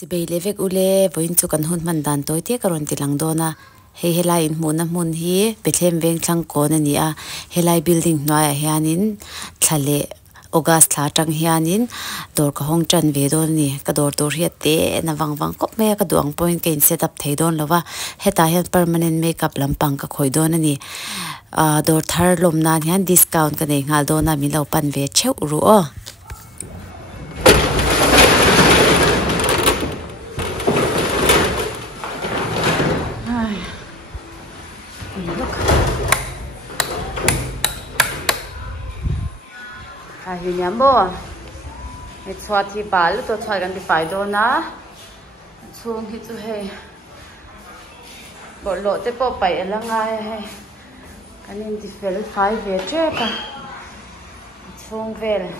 Chỉ bây levek ule voin chu kan hun man dan toi te karon ti lang dona hei helai in mun hi bethlem veng thlang kon ani a helai building hnuai hianin thlale August thla tang hianin dawr ka hawng tran ve don ni ka dawr tur hi te na wang kop me ka duang point ke in set up thei don lova heta hian permanent makeup lampang ka khoi don ani dawr thar lom nan hian discount ka nei ngal dona mi lo pan ve cheu ru o Hình nhắm bố hãy xoa thì bà lúc tôi xoay gần thì phải đâu ná xuống thì tôi hay bộ lộ tới bộ bảy là ngay hay cái nên thì phải về chết à xuống về này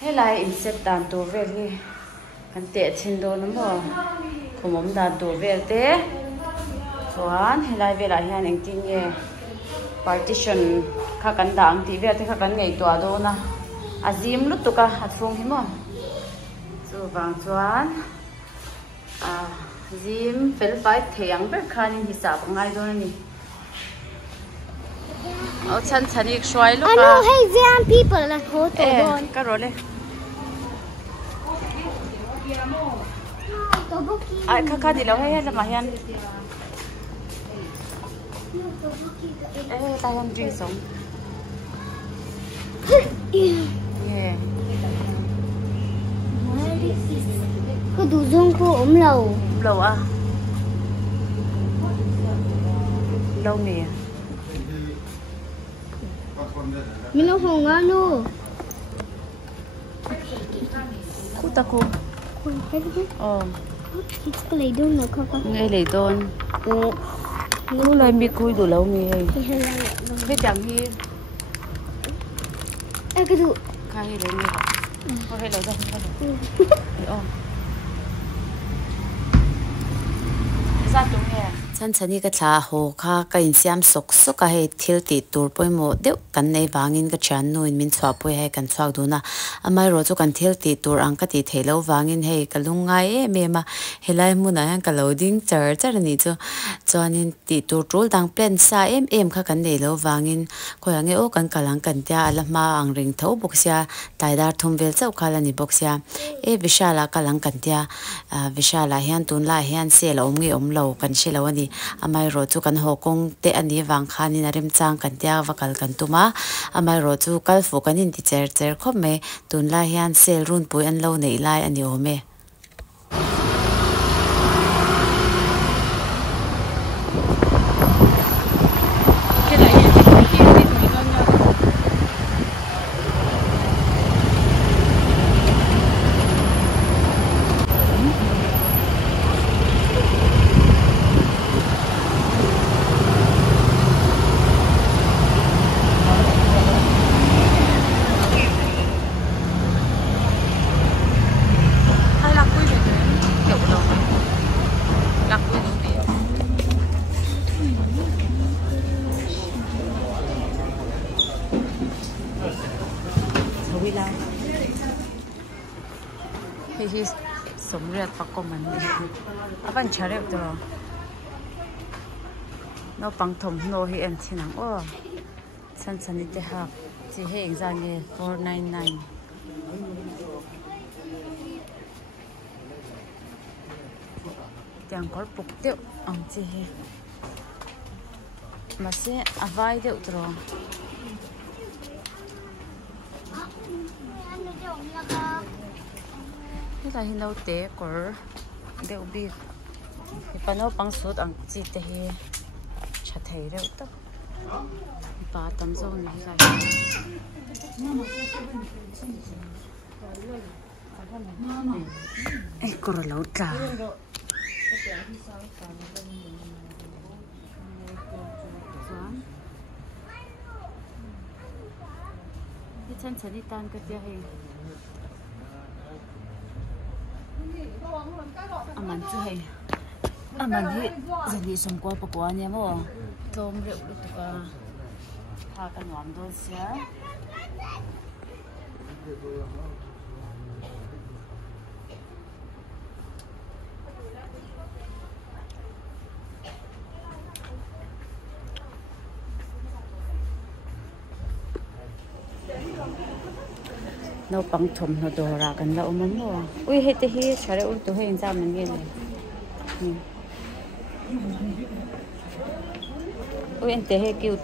hay là insert đàn đồ về đi cái tệ trên đồ nó mà không muốn đàn đồ về thế xoan hay là về lại hai anh tin nghe partition khá cắn đảng thì về thì khá cắn ngày tòa đâu na azim lúc tụi cả hạt phong hi mà chú vàng choán azim phải phải thiang bé khăn thì sao ngay đâu này ở chân chân đi xoay lúc I know, hey, there are people that photo on. Cái rồi đấy ai khá đi đâu hay là mà hiền tay không truy sống yeah Có đủ dung cô ốm lầu à lâu nè mình nó hồng á luôn cô ta cô cái lấy đôn nó không nghe lấy đôn nó lại mi cùi đủ lâu mi hay cái chẳng hi cái đủ khai hi lấy mi có hay lấy ra ra đúng nghe chan chani ka thla ho kha ka in siam sok sok ka he thil ti tur poimo deuh kan nei wangin ka than no in min chwa poi he kan chhuak duna amai ro chu kan thil ti tur ang ka ti thelo wangin he ka lungai me ma helai muna han ka loading char char ni chu chuanin ti tur tul dang plan sa em kha kan nei lo wangin khoi ange o kan kalang kan tia alama ang ring tho boksia taidar thum vel chau khala ni boksia Vishala kalang kan tia Vishala hian tun la hian se lo ngi om lo kan shelo ani amai ro chu kan hokong te ani wang khani na rem chang kan tia wakal kan tuma amai ro chu kal fu kan in ti cher khop me tun la hian sel run pui an lo nei lai ani o me hi sống riết phát công mình vẫn chờ được rồi nó bằng thùng nó hi em xin nắng ô chân chân đi chơi học chỉ hiện ra nghe 499 tiếng có bục tiêu ông chỉ mà sẽ vai điệu rồi cái là hình đâu té của đều bị cái nó bằng số ăn chỉ té chặt thấy đâu tất ba tấm rau này cái ấy có là lâu cả cái chân chân đi tan cái tia hình aman chu hei aman hi zani som kwa pakwa nya mo tom reu lu ka ha kan wan do sia nấu bằng thùng nó đồ ra gần lâu mắm mua ui hết thì hết chả lẽ ui tôi hết ra mình nghe này ui anh té hết kêu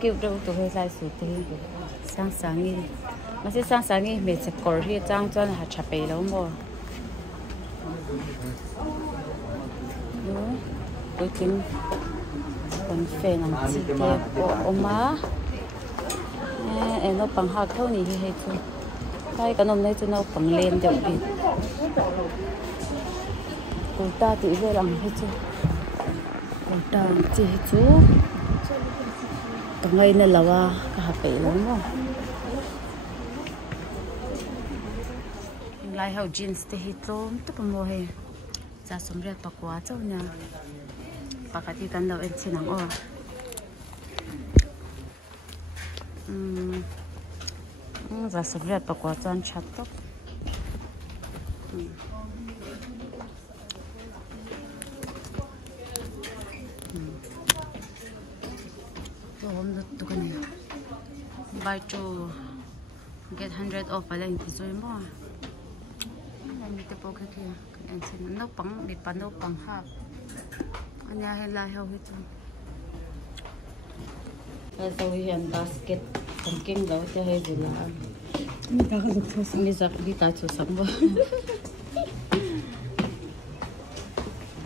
kêu đâu tôi hết ra sụt thì sáng sáng đi mà sẽ sáng sáng đi mình sẽ cởi hết trang cho là chả bể lâu mua tôi kính còn phê làm chi tiết của ông má em nó bằng hạt thôi nhỉ hay chứ cái con ông này cho nó bằng lên được đi cô ta tự về làm hay chứ cô ta chỉ chú còn ngay này là cả hạt bể lắm mà lại hậu jeans thì hết rồi tất cả mọi người ra sống ra bạc quá cháu nha bạc thì cần đâu em xin nắng ô ra sống ra bạc quá cho chặt tóc hôm đó tụi cái này buy two get 100 off phải lên thì rồi mà mình tiếp tục cái kia anh xin nấu bằng bị bán nấu bằng hạt anh nhà hay là heo hết rồi tôi hiện basket còn kinh đâu cho hay gì là mình giật đi tại chỗ sống rồi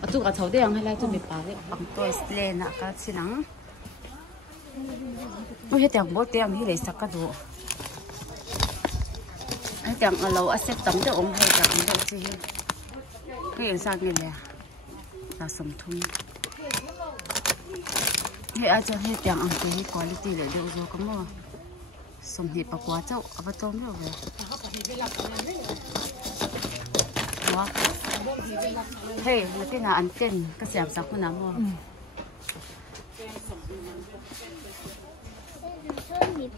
ở chỗ cả cháu đèn hay là chỗ bị bán đấy bằng tôi lên ạ các chị nắng ôi hết tiền bố tiền thì lấy sắc cái đồ hết tiền ở lâu xếp tấm cho ông hay tiền đâu chứ cái gì sao như này là sầm thun hệ ai cho hết tiền ăn cái quality để được rồi có mà sầm hết bạc quá cháu ở bên trong rồi quá hey là cái nào ăn tiền cái sản sắc của nó mua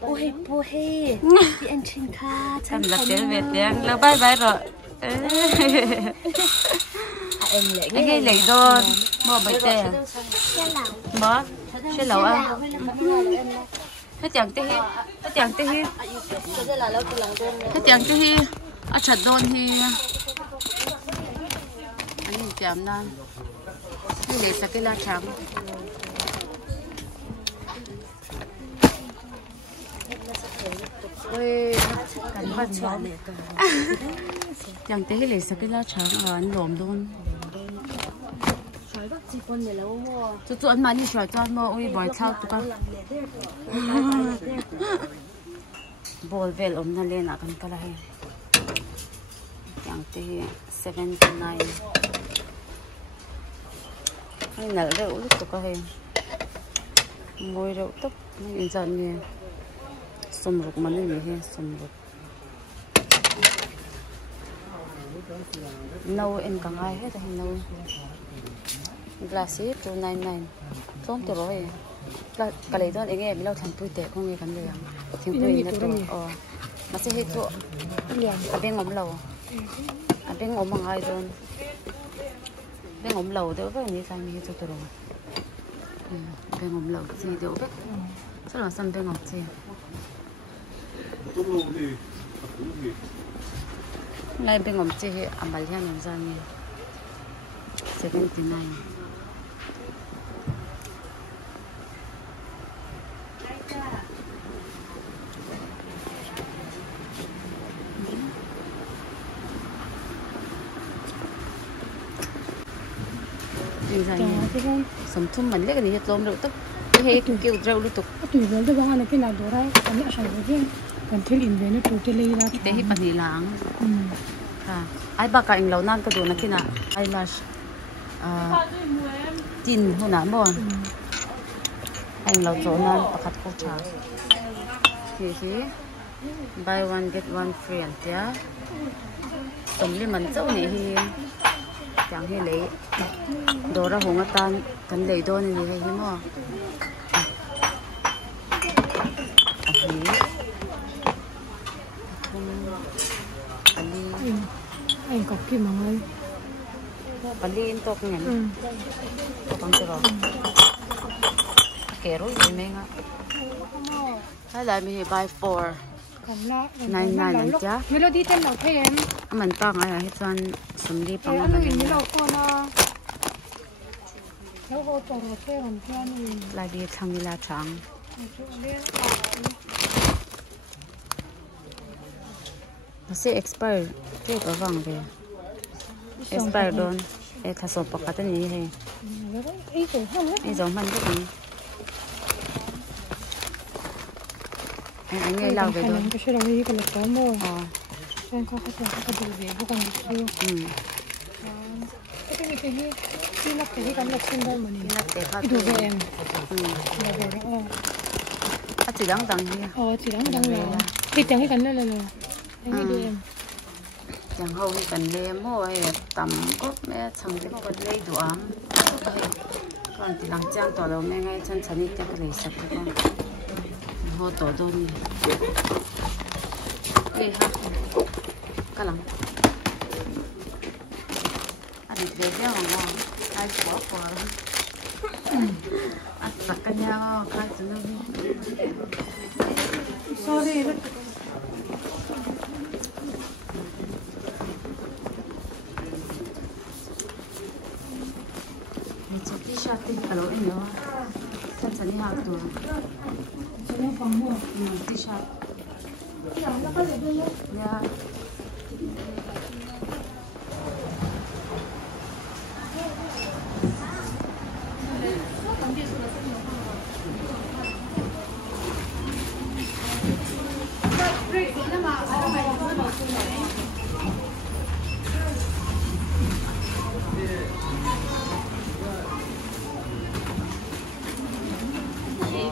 ôi bố he đi ăn trên kha em là tiếng Việt tiếng là bye bye rồi em lấy anh ấy lấy đồ mua bánh tê mua xe lẩu à hết tiền tê hi hết tiền tê hi hết tiền tê hi à chặt đôn hi anh nhìn tiền nan đi lấy sạc cái lá trắng ôi cảnh vật chọn chẳng thấy lấy sạc cái lá trắng ở anh lồm luôn chú ăn mà đi xoài cho anh mua ôi bòi thao tụi con bol vel nó lên à con cái này chẳng thấy 79 hay nở rượu lúc tụi con ngồi rượu tóc nó dần như sum rục mà nó như thế sum rục nâu em càng ai hết rồi nâu glassy 299 không từ rồi cái này đó anh em mình lau thành bụi tệ không nghe cái này thành bụi nó to mà sẽ hết chỗ ở bên ngỗng lầu ở bên ngỗng bằng ai rồi bên ngỗng lầu đấy cái này sai mình hết chỗ từ rồi bên ngỗng lầu gì đấy biết chắc là xăm bên ngỗng gì lại bên ngỗng gì ăn bánh hàng làm ra nghe 79 sắm thun mình lấy cái này tôm được tức hay kêu rau luôn tục tùy với cái bông này cái nào đồ đấy anh ấy sản xuất riêng còn thiếu in về nó tụt trên ly ra để hết bánh láng ai bà cả anh lâu nan cái đồ này kia nào eyelash tin hôm nào mua anh lâu chỗ nan bà cắt cô trà thì buy one get one free anh nhá tôm li mình chỗ này thì chẳng hay lấy đồ ra hồng tan cần lấy đồ này thì hay mua anh có kim mà ơi bali into cái này con rồi kẹo rồi gì mấy ngã hay là mình buy 4 cầm la Này này chứ. melody tên nào thế em Mình băng ở hết tròn sum đi băng anh mình. nhìn nó con à nó có tổ hợp thế còn thế anh nhìn Lại đi thằng đi là trắng. Nó sẽ expire cái có vàng về. Expire don. Ê thà sộp bạc cái này hay. ý tưởng không hết Ê giống mình cái gì. Anh nghe lâu về rồi. cái xe đồng ý cái là cái mua Ờ. em có cái đồ về vô cùng nhiều cái cái là cái lắp trên đây mà nè cái đồ về em đồ về đó Chỉ đắng đắng đi. chỉ đáng là cái tiếng cái này là anh đi em Chẳng hầu như cần lem thôi tầm cốt mẹ chẳng biết con lấy đủ ấm. Còn thì lăng trang tỏ đầu mẹ ngay chân chân đi cái lấy sạch con. Hồ tổ đôn đi ha cái lắm anh đi về theo ngon ai bỏ qua anh đặt cái nhau cái thứ nó sorry mình chụp đi shot đi cả lối nữa chân chân đi học rồi nó còn mua đi shot nó có gì đâu yeah.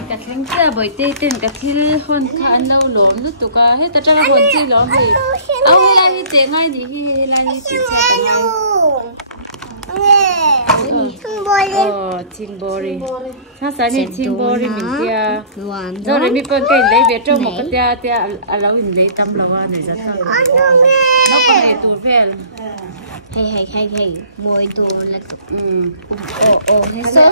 Cái thằng kia bởi tê tên cái thil hôn khá ăn lâu lốm lúc tụi cả hết tất cả hôn chi lốm gì ông nghe hết tê ngay thì hi là đi tê xe cái ngay Timbori sao sáng nay Timbori mình kia rồi đấy mình còn cái lấy về trong một cái tia lâu mình lấy tăm lâu à này rất thôi nó có thể tụt về hay môi đồ là hết số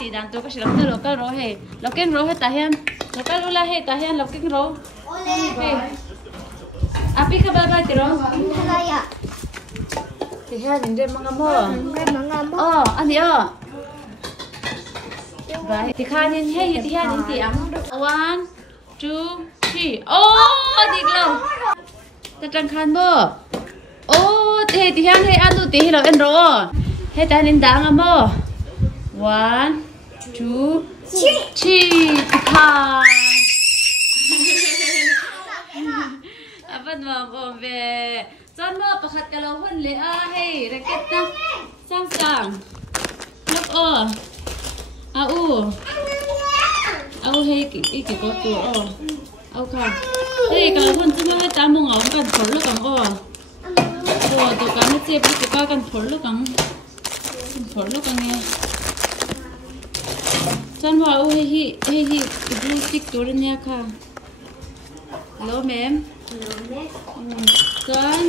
thì đang tôi có sự lắm tôi lọc rau hay lọc cái rau hay ta hen lọc cái rau là hay ta hen lọc cái rau api cái bao bao thì rau thì hen mình đem mang mò anh đi vậy thì khai nên hay thì hen thì ấm 1, 2, 3 đi lâu ta trăng khan bơ thì hen hay ăn thì là ăn rau hay ta nên đắng mò 1, 2, 3 ha Apan mo về John mo pakat ka law hun le hey raket na sang lok au hey ki ko tu au ka hey ka hun chu ma ta mo ngau kan thol lo kam to ka na che pi ka kan thol lo kam nghe John mo au hey blue stick to nya kha hello ma'am John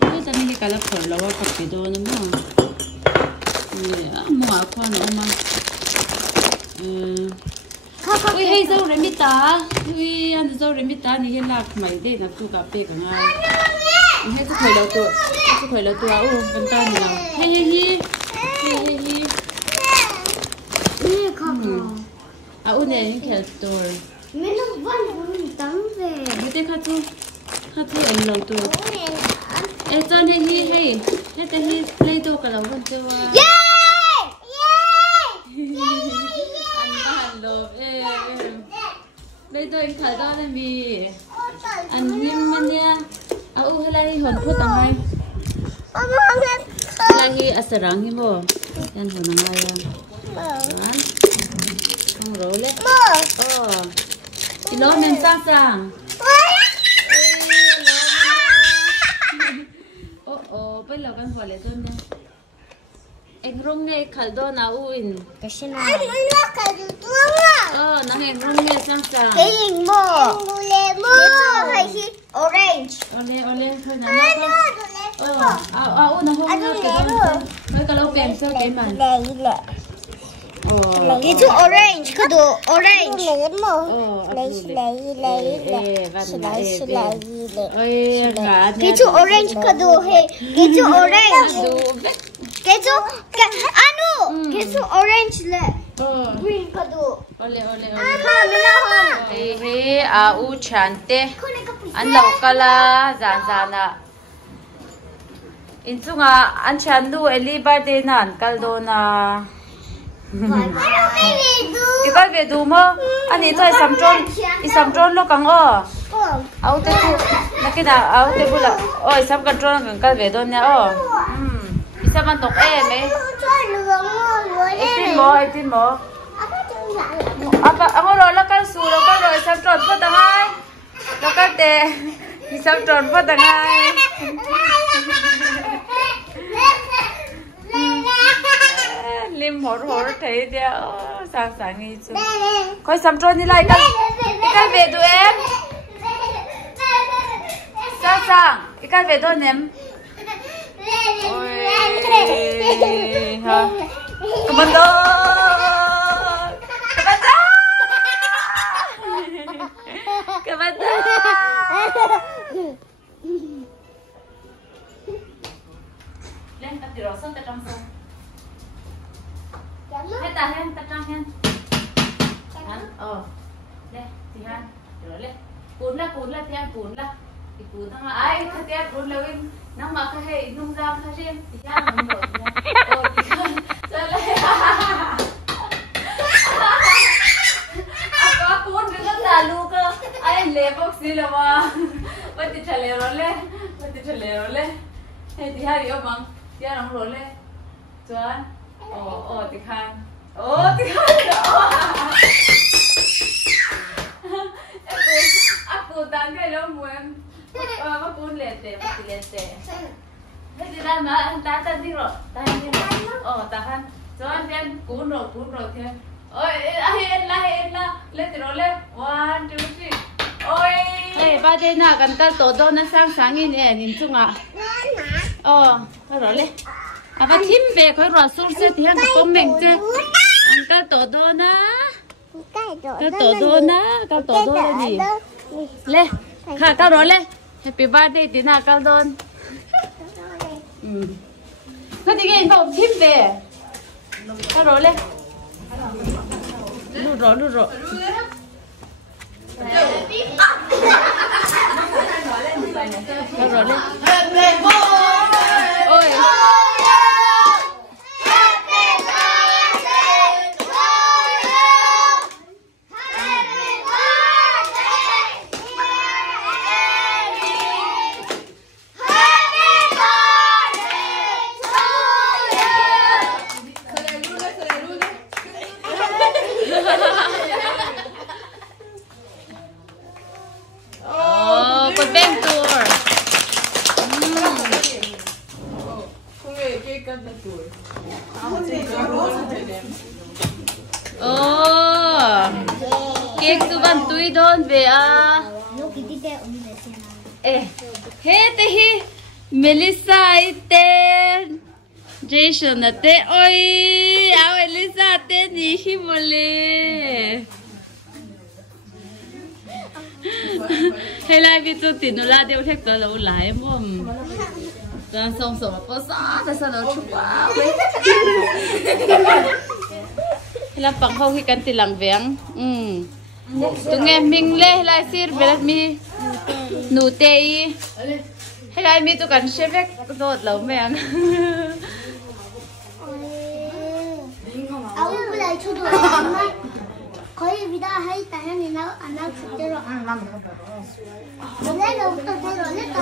cái sao mình cái là phở là vào cặp cái đồ nữa mà mua khoan nữa mà ui hay dâu rồi mít ta ui ăn dâu rồi mít ta thì hiện lạc mày đây là tu cà phê cả ngày hay sức khỏe là tua vấn ta nào hay ui này những kiểu store mình không vẫn tắm về đi tới khát thu ăn lâu tu ê John hay ta hi lấy đồ cả lâu hơn chưa ăn lộp lấy đồ thời đó là vì ăn nghiêm mình nha hay là hồn phút tầm này là nghi asarang hi mo yan hồn ngay không rồi lên lo men sang bây giờ con hỏi lại tôi nha anh rung này khởi đó nào uin cái xe này anh nó cả được tua nó anh rung này sang cái gì mơ lemon hay gì orange ole thôi nào nó không cái cái lâu bèn sao cái màn It's orange, 그도 orange. It's orange, 그도 해. It's orange. It's 아노. It's orange le. Green 그도. ole 아, u chante an lo kala zan zana inchunga an chandu eli birthday nan kaldona ikal ve du mo ani chai samtron lo kang o au te tu nakina au te bula oi sam control kang kal ve don ya o isaman tok me itin mo apa amo lo la kal su lo kal ro samtron po tangai lo kal te samtron po tangai lim hor thấy dia sang đi chứ coi sắm trôn đi lại cái về tụi em sang cái về thôi em ôi ha cảm ơn lên tập đi rồi xong tập trong xong hết ta hen ta trong hen đây thì han rồi lên cuốn la thì han cuốn la thì cuốn thằng ai cái thì cuốn là in nắng mà cái hay nung ra cái riêng thì han nung rồi rồi lên có cuốn được là lu cơ ai lấy bốc xí là mà bắt đi chơi rồi lên hay thì hai đứa bằng dia nong rồi lên chuan thì khan aku tangga lo muem apa pun lete thế thì là mà tahan đi rồi tahan chuan then cuốn rồi thế ôi hen la lên thì rồi lên 1 2 3 ôi ê ba đây na kan ta to do na sang in nhìn chung à rồi lên apa tim be khoi ro sur se thian ko meng che ka to do na ni le kha ka ro le happy birthday tina kal don ka ti ge ko tim be ka ro le lu ro ka ro le ôi con bem tour cake tu ban tui don về à he te hi Melissa ite Jason ate oi Melissa te ni hi bole hay là vì tôi tin là điều thích tôi lâu lại mồm tôi xong bao xa tại sao nó chụp quá là bằng không khi cần tiền làm vén tụi nghe mình lên lại xịt về là mi nụ tê hay là mi tụi cần xếp vét tốt lắm mẹ 거의 비다 하이다 향이 안 나올 때로 원래는 또 데려내까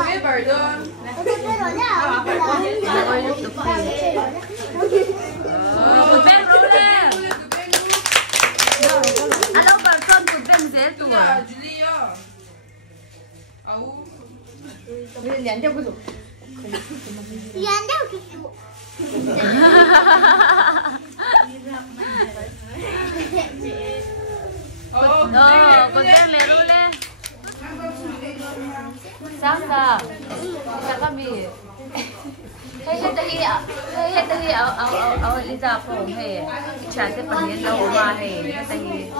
con đang lấy luôn lên sáng ra mì Hei au Liza phong hei chat te panian lo ma hei tahi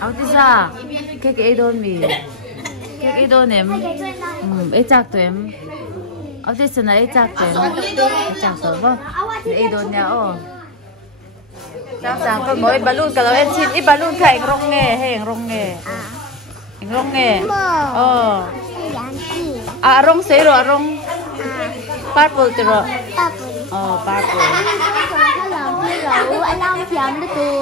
au Liza ke don mi ke don em e chak to em au te sana e chak to ba e don ya o sang con mỗi balloon cả em xin ít balloon khai rong nghe hay rong nghe rong sấy rồi rong purple từ rồi purple anh làm chậm đó từ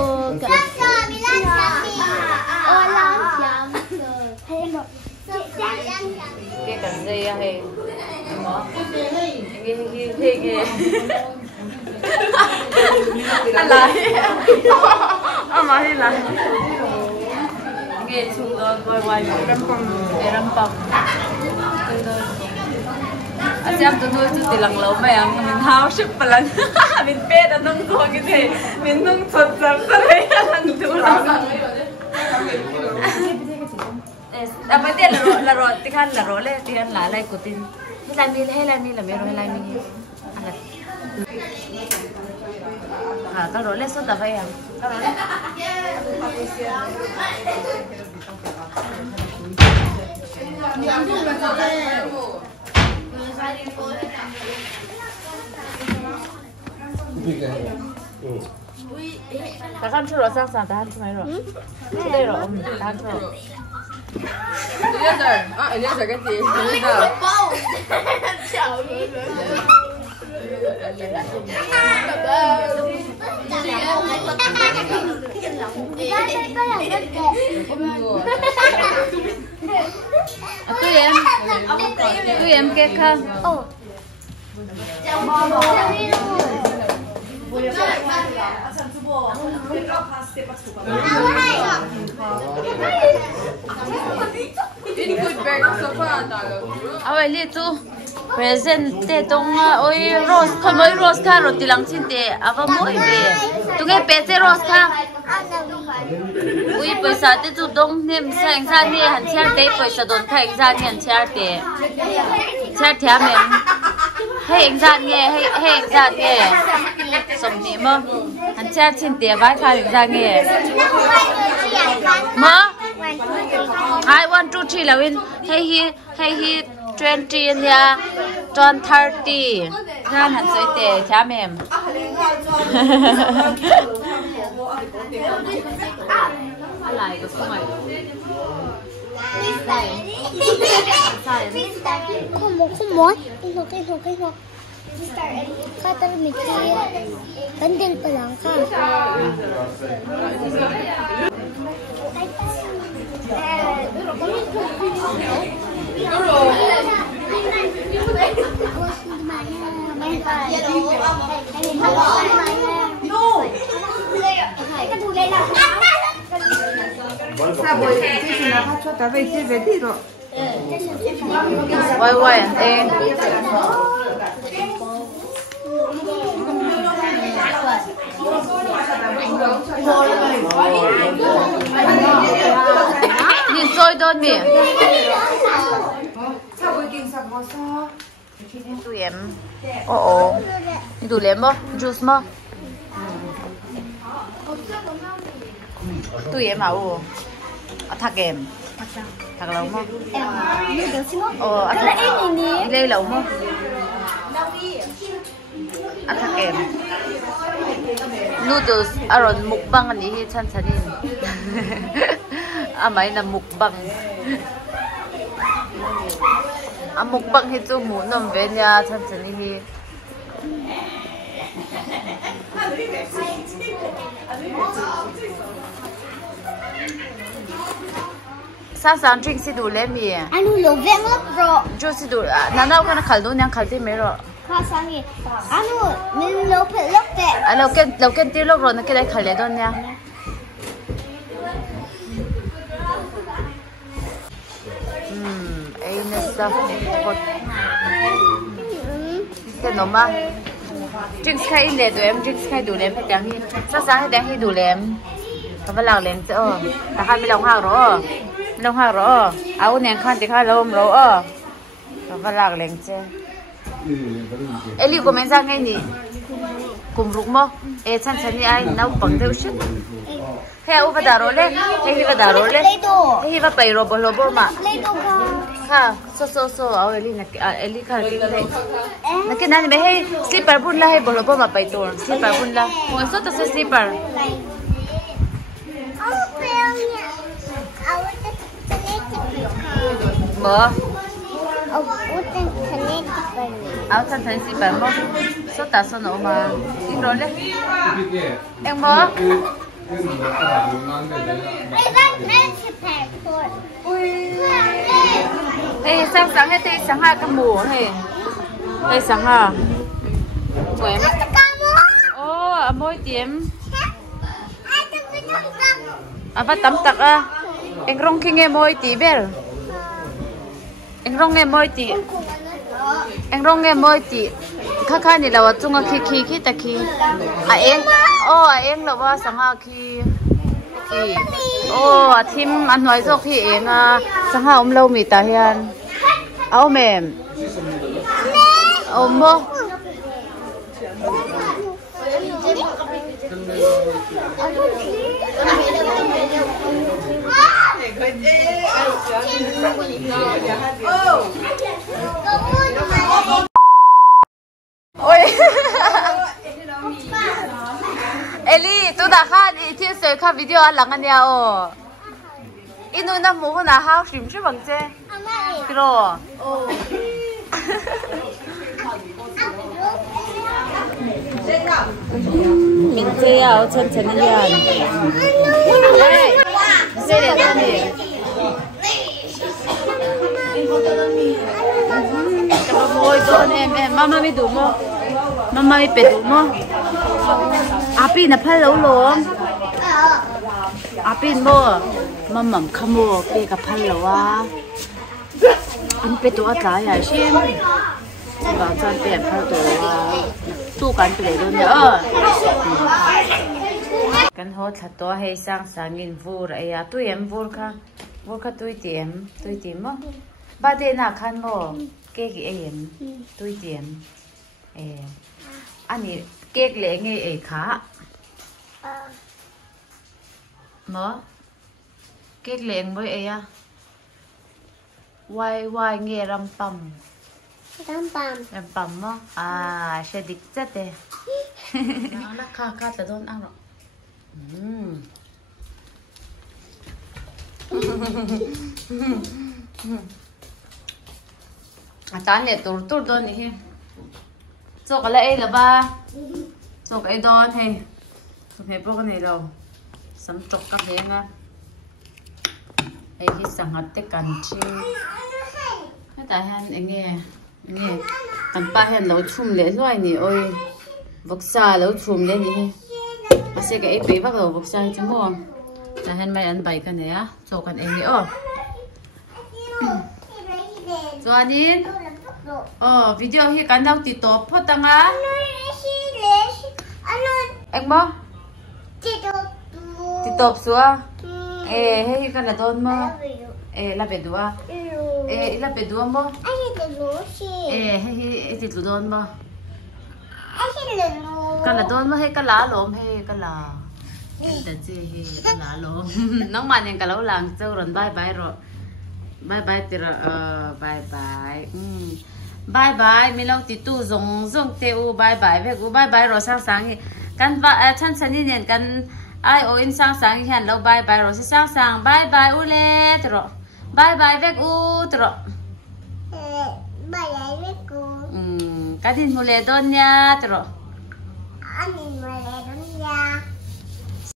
cái cần gì hay anh lại mà hay lại nghe chung rồi quay ram pam anh xem tụi tôi chút lằng lâu mày ăn mình hao sức mà lần mình bê đã nung thôi cái gì mình nung sốt sắng rồi lần thứ lắm bây giờ là rồi tí khăn là rồi lên tí khăn là lại của tin hay là mi là mấy rồi hay là mi các rồi lên sốt là vậy à các rồi lên ta kan churo sang sang ta han chumai ro đây rồi ta han churo Bây giờ cái gì? Bây giờ tụi em cái khăn in good bag so far awai li tu present te tong oi rose khomoi rose kha roti lang chin te ava moi be tu nge pe che rose kha ui paisa te tu dong nem sang sa ni han char te paisa don kha eng sa ni han char te char thia men hey eng sa nge hey eng sa nge som ni mo han char chin te vai kha eng sa nge ma I 1 2 3 là win hay hi 20 nha John 30 gan hẳn sợi tệ cha mềm lại có số mày không muốn cái hộp cái tay mình kia bánh đen phải làm không quay em nhìn trôi đơn mỉ tụi em đi tụi em không juice mà tụi em ảo thắc em thắc lâu mà đây lâu mà thắc em noodles aron mukbang ani chan chanin amai na mukbang mukbang hi chu mu nom ve nya chan chani hi sang drink si du le mi anu lo ve ngop ro jo si du na na kana khal do nyang khal te me ro ha sangi anu min lo pe lo pe lo ken ti lo ro na ke dai khal le don nya ai na sa hot ke no ma drinks khai le do em drinks khai du lem pe dang hi sa sa he dang hi du lem ta va lang lem che ta khai mi long ha ro lông hàng rõ áo nén khăn thì khai lông rõ và lạc lên chứ Eli của mình ra ngay nè cùng rụng mò chăn chăn đi ai nấu bằng theo sức he u vào rồi lên he vào đảo rồi lên he vào bay rồi mà ha so áo Eli khai cái này mấy hay slipper bún la hay bolo mà bay tour slipper bún la muốn số ta slipper mở áo thân thân gì bạn mơ số ta số nổ mà đi rồi đấy em mơ ê sáng hay tê sáng hai cái mùa hay ê sáng à quên ô môi tiệm bắt tắm tặc à anh rong khi nghe môi tí bèo anh rong nghe môi tí anh rong nghe môi tí khá này là chung là khi ta khi em làว่าsáng à khi thím ăn nói rồi khi em sáng à lâu mì ta hiền mềm mơ ôi Eli tôi đã khai đi thiên sợi khai video ăn lăng anh nha inu na mua na hao xìm chứ bằng chứ kiro mình chơi áo chân chân đi ăn chơi để đâu nè cái môi đôn em mama mi đủ mò mama mi bể đủ mò pin là phải lâu luôn pin mò mama không mua pin cái phải lâu anh bể đủ cái gì xem và chân bể phải đủ tu cảnh bể luôn nhởกันโหดถัดตัวให้สร้างสรรค์กินฟูร์ตัวเอ็มฟูร์ค่ะตัวเตียมมั้งบ้านเดน่าคันมั้งเก๊กเอ็มตัวเตียมอันนี้เก๊กเล็กไงขามั้งเก๊กเล็กมั้ยวายเงี้ยรำปั๊มมั้งเชดิกจัดเลยนักข้าจะโดนอ่างหรออาจารย์เนี่ยตัวโดนนี่โจกอะไรล่ะบ้าโจกไอ้โดนเฮ้ตัวเพลพวกนี้เราสำจกกับเพลงอ่ะไอ้ที่สังหัดแต่กันชื่อให้ตายฮันเองไงกันป้าเห็นเราชุ่มเลยด้วยนี่โอ้ยวักษาเราชุ่มเลยนี่มาเสกไอ้ปีบักเราวักษาจังมั้งจะเห็นไหมอันใบกันเนี่ยโจกันเองนี่ส่วนนี้วิดีโอที่กันเราติดต่อพ่อตังอ่ะเอ็งบ่ติดต่อสัวให้กันละโดนมั้งลาเป็ดดัวลาเป็ดดัวมั้งให้ติดโดนมั้งกันละโดนมั้งให้กันละลมให้กันละแต่เจ๊ให้กันละลมน้องมันยังกันแล้วหลังเจ้ารันบายบายรอบายบายติระบายบายมีเราติดตู้ส่งเตอูบายบายเพื่อกูบายรอสังกันว่าฉันนี่เนี่ยกันไอโออินสังเห็นเราบายรอสังบายอูเล่ตรอบายเวกูตรอบายเวกูกันดินมูเลดอนยาตรออันนี้มูเลดอนยา